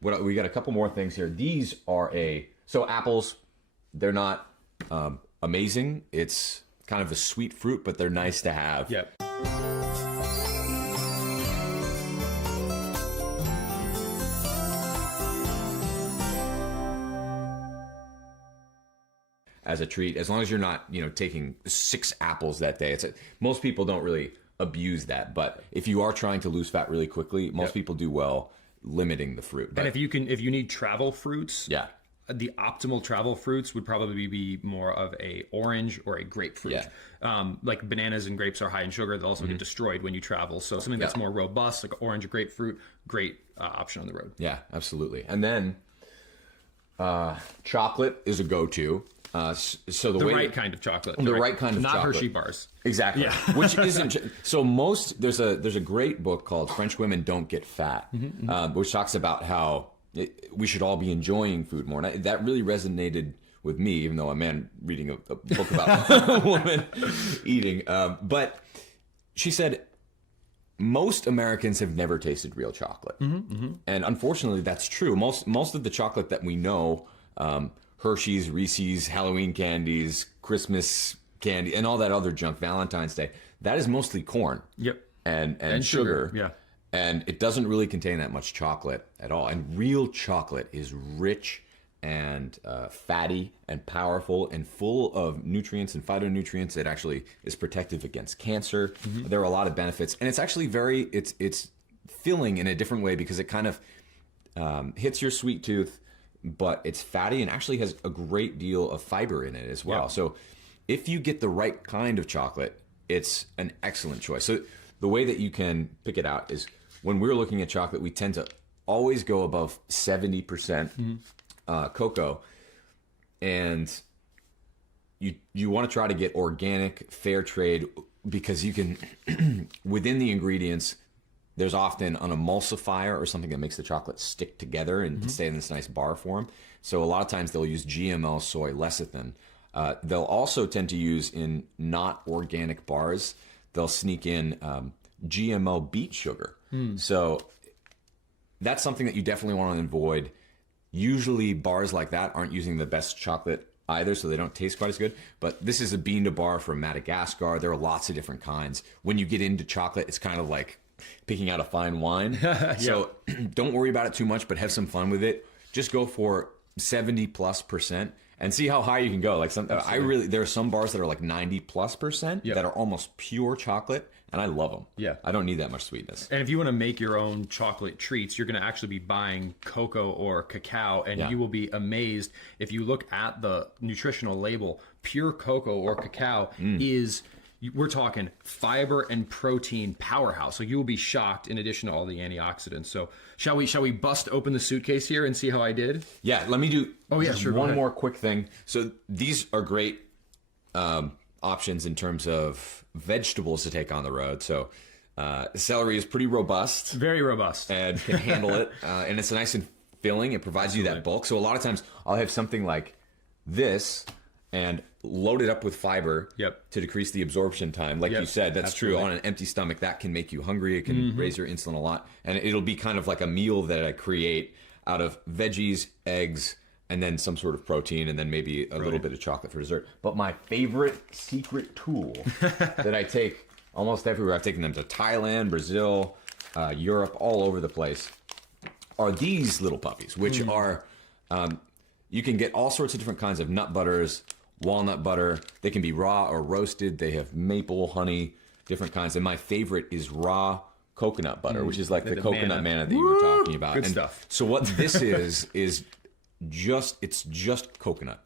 We got a couple more things here. These are so apples. They're not amazing. It's kind of a sweet fruit, but they're nice to have. Yep. As a treat, as long as you're not, taking 6 apples that day. Most people don't really abuse that, but if you are trying to lose fat really quickly, most people do well limiting the fruit. But And if you need travel fruits, yeah, the optimal travel fruits would probably be more of a orange or a grapefruit. Yeah. Like bananas and grapes are high in sugar. They'll also get destroyed when you travel. So something that's more robust, like orange or grapefruit, great option on the road. Yeah, absolutely. And then chocolate is a go-to. So the right kind of chocolate. The right kind of not chocolate. Hershey bars. Exactly. Yeah. Which isn't so. There's a great book called French Women Don't Get Fat, which talks about how we should all be enjoying food more. And that really resonated with me, even though I'm a man reading a book about a woman eating. But she said most Americans have never tasted real chocolate, and unfortunately, that's true. Most of the chocolate that we know. Hershey's, Reese's, Halloween candies, Christmas candy, and all that other junk, Valentine's Day, that is mostly corn. Yep. And sugar. Yeah. And it doesn't really contain that much chocolate at all. And real chocolate is rich and fatty and powerful and full of nutrients and phytonutrients. It actually is protective against cancer. There are a lot of benefits. And it's actually it's filling in a different way because it kind of hits your sweet tooth, but it's fatty and actually has a great deal of fiber in it as well. Yeah. So if you get the right kind of chocolate, it's an excellent choice. So the way that you can pick it out is when we're looking at chocolate, we tend to always go above 70% cocoa. And you want to try to get organic, fair trade, because you can, within the ingredients, there's often an emulsifier or something that makes the chocolate stick together and stay in this nice bar form. So a lot of times they'll use GMO soy lecithin. They'll also tend to use in not organic bars, they'll sneak in GMO beet sugar. So that's something that you definitely want to avoid. Usually bars like that aren't using the best chocolate either, so they don't taste quite as good. But this is a bean to bar from Madagascar. There are lots of different kinds. When you get into chocolate, it's kind of like picking out a fine wine. So don't worry about it too much, but have some fun with it. Just go for 70+% and see how high you can go. Like there are some bars that are like 90+% that are almost pure chocolate, and I love them. Yeah. I don't need that much sweetness. And if you want to make your own chocolate treats, you're going to actually be buying cocoa or cacao, and you will be amazed if you look at the nutritional label. Pure cocoa or cacao is, we're talking fiber and protein powerhouse. So you will be shocked in addition to all the antioxidants. So shall we bust open the suitcase here and see how I did? Yeah, let me do one Go more quick thing. So these are great options in terms of vegetables to take on the road. So celery is pretty robust. Very robust. And can handle it. And it's nice and filling. It provides you that bulk. So a lot of times I'll have something like this and load it up with fiber to decrease the absorption time. Like you said, that's true. On an empty stomach, that can make you hungry. It can raise your insulin a lot. And it'll be kind of like a meal that I create out of veggies, eggs, and then some sort of protein, and then maybe a little bit of chocolate for dessert. But my favorite secret tool that I take almost everywhere, I've taken them to Thailand, Brazil, Europe, all over the place, are these little puppies, which are, you can get all sorts of different kinds of nut butters, walnut butter. They can be raw or roasted. They have maple, honey, different kinds. And my favorite is raw coconut butter, which is like the coconut manna that you were talking about. Good stuff. So what this is just coconut.